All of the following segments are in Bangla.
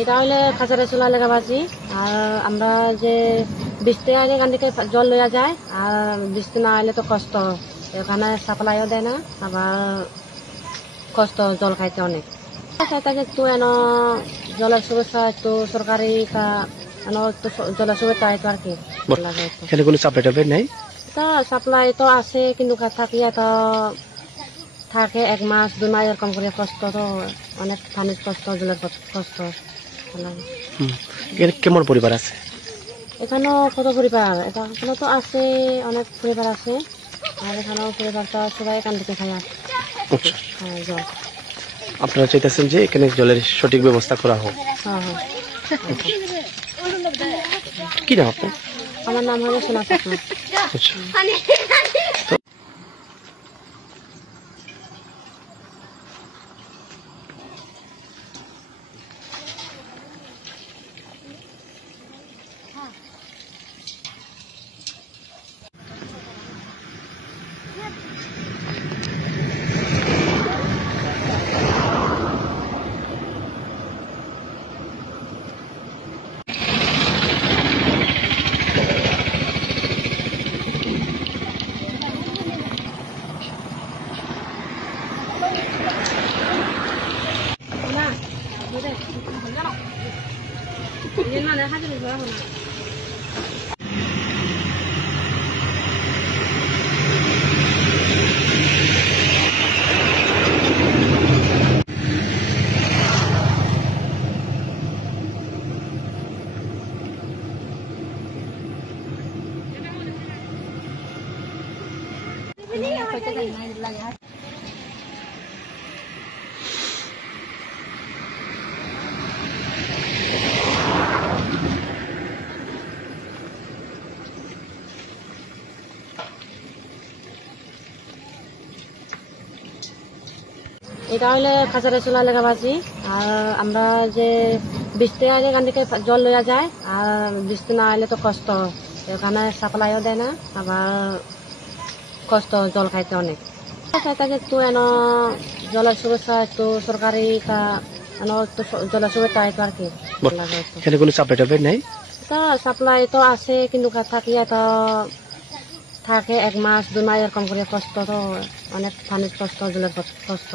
এটা হলে খাঁচারে চুলা লেগাবাজি আর আমরা যে বৃষ্টি আইলে এখান থেকে জল লইয়া যায় আর বৃষ্টি না আইলে তো কষ্ট এখানে সাপ্লাইও দেয় না আবার কষ্ট জল খাইতে অনেক একটু এন জলের সুবিধা একটু সরকারি একটু জলের সুবিধা হয়তো আর কি এখানে কোনো সাপ্লাই টাপ্লাই নাই তো সাপ্লাই তো আছে কিন্তু থাকিয়া তো থাকে 1 মাস 2 মাস এরকম করে কষ্ট তো অনেক পানির কষ্ট জলের কষ্ট কেমন পরিবার আছে এখানেও কত পরিবার এখানে তো আছে অনেক পরিবার আছে আর এখানেও পরিবারটা সবাই এখান থেকে খায় জল আপনারা চাইতেছেন যে এখানে জলের সঠিক ব্যবস্থা করা হোক কি নাম আপনার আমার নাম হলো সোনা চাকমা এটা হলে খাঁচারে চুলা লেগাবাজি আর আমরা যে বৃষ্টি আইলে এখান থেকে জল লইয়া যায় আর বৃষ্টি না আইলে তো কষ্ট এখানে সাপ্লাইও দেয় না আবার কষ্ট জল খাইতে অনেক একটু এন জলের সুবিধা একটু সরকারি একটু জলের সুবিধা হয়তো আর কি এখানে কোনো সাপ্লাই টাপ্লাই নাই তো সাপ্লাই তো আছে কিন্তু থাকিয়া তো থাকে 1 মাস 2 মাস এরকম করে কষ্ট তো অনেক পানির কষ্ট জলের কষ্ট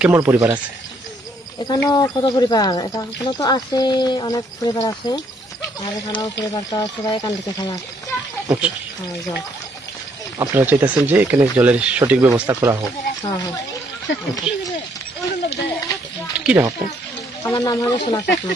কেমন পরিবার আছে এখানেও কত পরিবার এখানে তো আছে অনেক পরিবার আছে আর এখানেও পরিবারটা সবাই এখান থেকে খায় জল আপনারা চাইতেছেন যে এখানে জলের সঠিক ব্যবস্থা করা হোক কি নাম আপনার আমার নাম হলো সোনা চাকমা